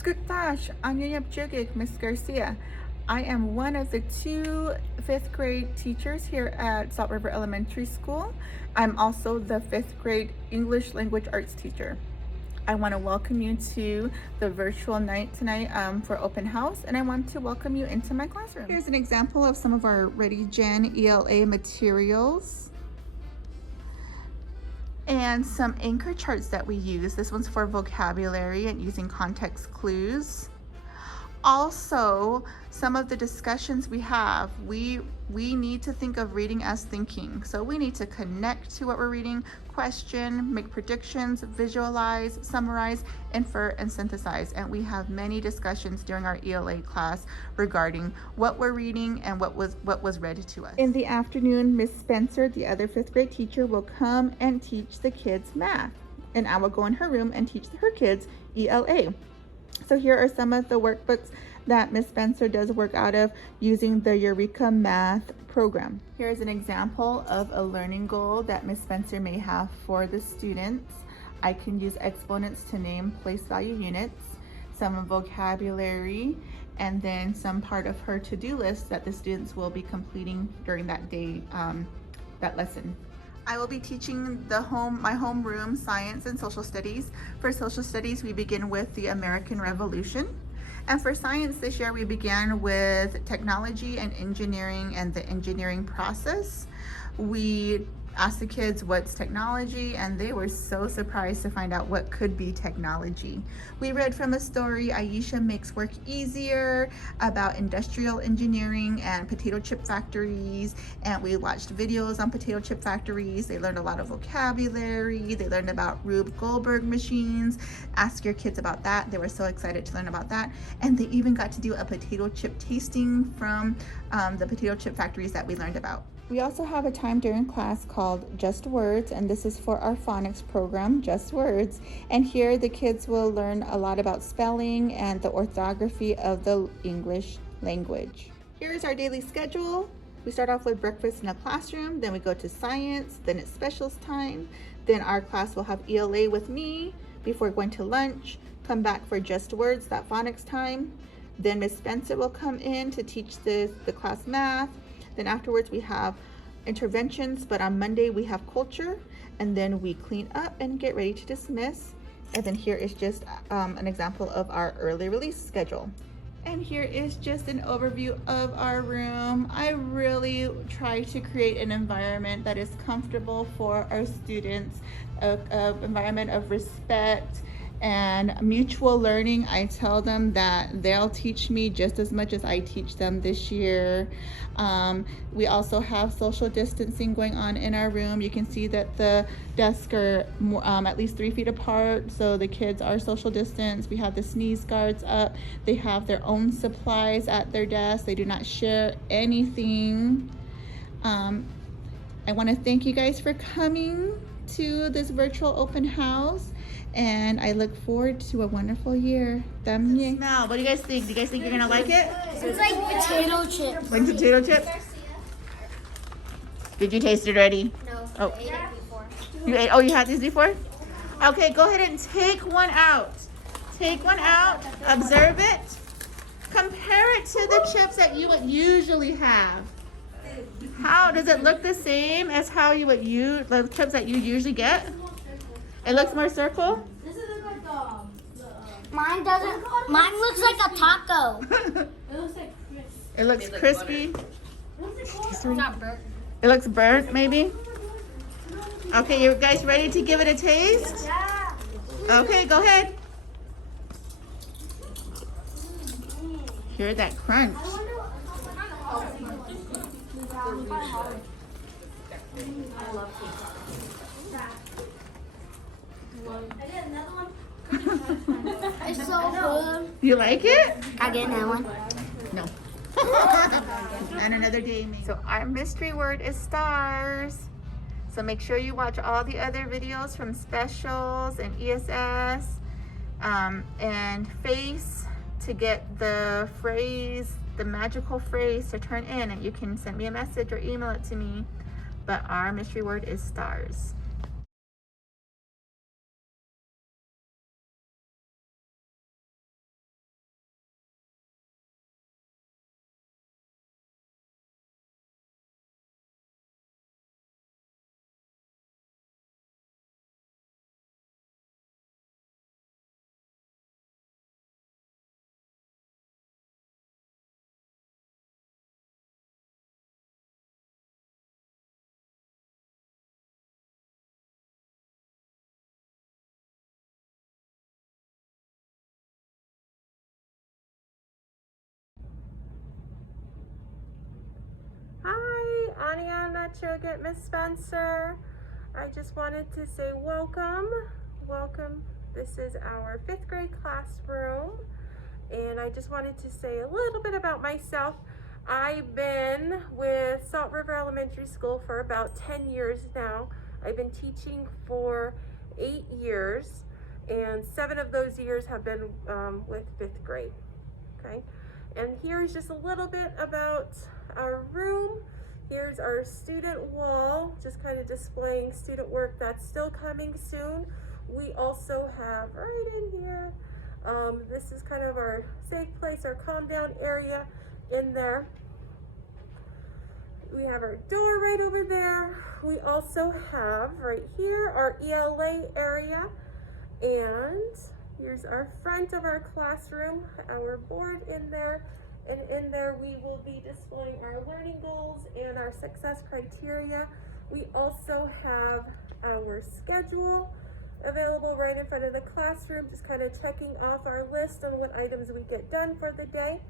Skutash, Anyayapjugig, Miss Garcia. I am one of the two fifth grade teachers here at Salt River Elementary School. I'm also the fifth grade English language arts teacher. I want to welcome you to the virtual night tonight for open house, and I want to welcome you into my classroom. Here's an example of some of our Ready Gen ELA materials and some anchor charts that we use. This one's for vocabulary and using context clues. Also, some of the discussions we have, we need to think of reading as thinking. So we need to connect to what we're reading, question, make predictions, visualize, summarize, infer, and synthesize. And we have many discussions during our ELA class regarding what we're reading and what was read to us. In the afternoon, Miss Spencer, the other fifth grade teacher, will come and teach the kids math. And I will go in her room and teach her kids ELA. So here are some of the workbooks that Miss Spencer does work out of using the Eureka Math program. Here's an example of a learning goal that Miss Spencer may have for the students. I can use exponents to name place value units, some vocabulary, and then some part of her to-do list that the students will be completing during that day, that lesson. I will be teaching my homeroom science and social studies. For social studies, we begin with the American Revolution. And for science this year, we began with technology and engineering and the engineering process. We asked the kids what's technology, and they were so surprised to find out what could be technology. We read from a story, Aisha Makes Work Easier, about industrial engineering and potato chip factories, and we watched videos on potato chip factories. They learned a lot of vocabulary. They learned about Rube Goldberg machines. Ask your kids about that. They were so excited to learn about that. And they even got to do a potato chip tasting from the potato chip factories that we learned about. We also have a time during class called Just Words, and this is for our phonics program, Just Words. And here the kids will learn a lot about spelling and the orthography of the English language. Here's our daily schedule. We start off with breakfast in a classroom, then we go to science, then it's specials time. Then our class will have ELA with me before going to lunch, come back for Just Words, that phonics time. Then Miss Spencer will come in to teach the class math. Then afterwards we have interventions, but on Monday we have culture, and then we clean up and get ready to dismiss. And then here is just an example of our early release schedule. And here is just an overview of our room. I really try to create an environment that is comfortable for our students, an environment of respect and mutual learning. I tell them that they'll teach me just as much as I teach them this year. We also have social distancing going on in our room. You can see that the desks are at least 3 feet apart, so the kids are social distance. We have the sneeze guards up. They have their own supplies at their desk. They do not share anything. I want to thank you guys for coming to this virtual open house, and I look forward to a wonderful year. Now, what do you guys think? Do you guys think you're gonna like it? It's like potato chips. Like potato chips? Did you taste it already? No, Oh. I ate it before. You ate? Oh, you had these before? Okay, go ahead and take one out. Take one out. Observe it. Compare it to the chips that you would usually have. How does it look the same as how you would use the chips that you usually get? It looks more circle? This is like mine doesn't. Mine looks like a taco. It looks crispy. It's not burnt. It looks burnt, maybe? Okay, you guys ready to give it a taste? Yeah. Okay, go ahead. Hear that crunch. It's so good. You like it? I get that one. No. And another day, maybe. So our mystery word is stars. So make sure you watch all the other videos from specials and ESS and face to get the phrase, the magical phrase to turn in, and you can send me a message or email it to me. But our mystery word is stars. Aniana Choget, Miss Spencer. I just wanted to say welcome. Welcome. This is our 5th grade classroom. And I just wanted to say a little bit about myself. I've been with Salt River Elementary School for about 10 years now. I've been teaching for 8 years, and 7 of those years have been with 5th grade. Okay, and here's just a little bit about our room. Here's our student wall, just kind of displaying student work that's still coming soon. We also have right in here, this is kind of our safe place, our calm down area in there. We have our door right over there. We also have right here our ELA area, and here's our front of our classroom, our board in there, and in there we will be displaying our learning goals and our success criteria. We also have our schedule available right in front of the classroom, just kind of checking off our list on what items we get done for the day.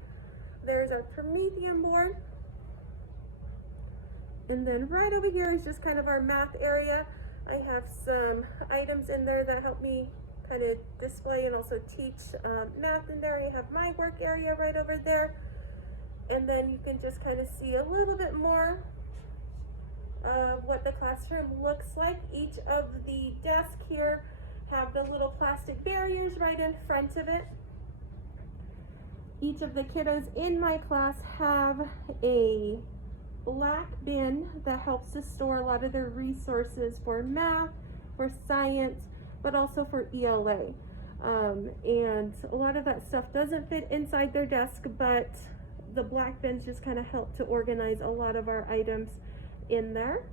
There's our Promethean board. And then right over here is just kind of our math area. I have some items in there that help me kind of display and also teach math in there. You have my work area right over there. And then you can just kind of see a little bit more of what the classroom looks like. Each of the desks here have the little plastic barriers right in front of it. Each of the kiddos in my class have a black bin that helps to store a lot of their resources for math, for science, but also for ELA. And a lot of that stuff doesn't fit inside their desk, but the black bins just kind of help to organize a lot of our items in there.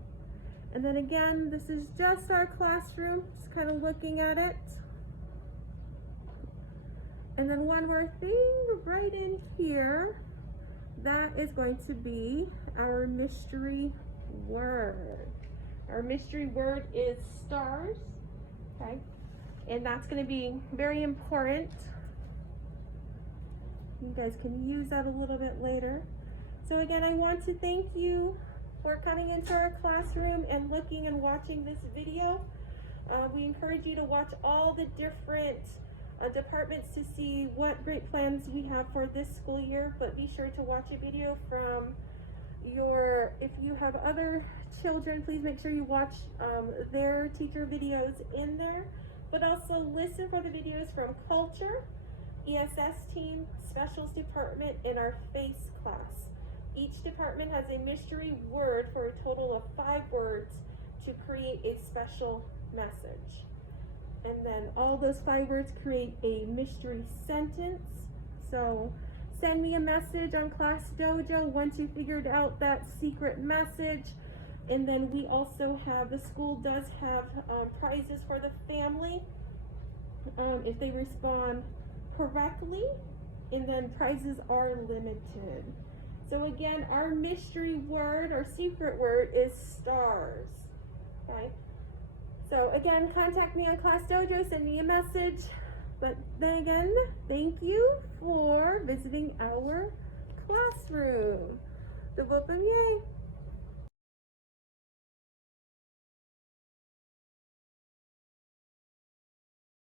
And then again, this is just our classroom, just kind of looking at it. And then one more thing right in here, that is going to be our mystery word. Our mystery word is stars, okay? And that's going to be very important. You guys can use that a little bit later. So again, I want to thank you for coming into our classroom and looking and watching this video. We encourage you to watch all the different departments to see what great plans we have for this school year, but be sure to watch a video from if you have other children, please make sure you watch their teacher videos in there, but also listen for the videos from culture, ESS team, specials department, and our FACE class. Each department has a mystery word for a total of 5 words to create a special message. And then all those 5 words create a mystery sentence. So send me a message on Class Dojo once you figured out that secret message. And then we also have, the school does have prizes for the family if they respond correctly, and then prizes are limited. So again, our mystery word, our secret word, is stars, okay? So again, contact me on Class Dojo, send me a message. But then again, thank you for visiting our classroom. The whoop 'em yay.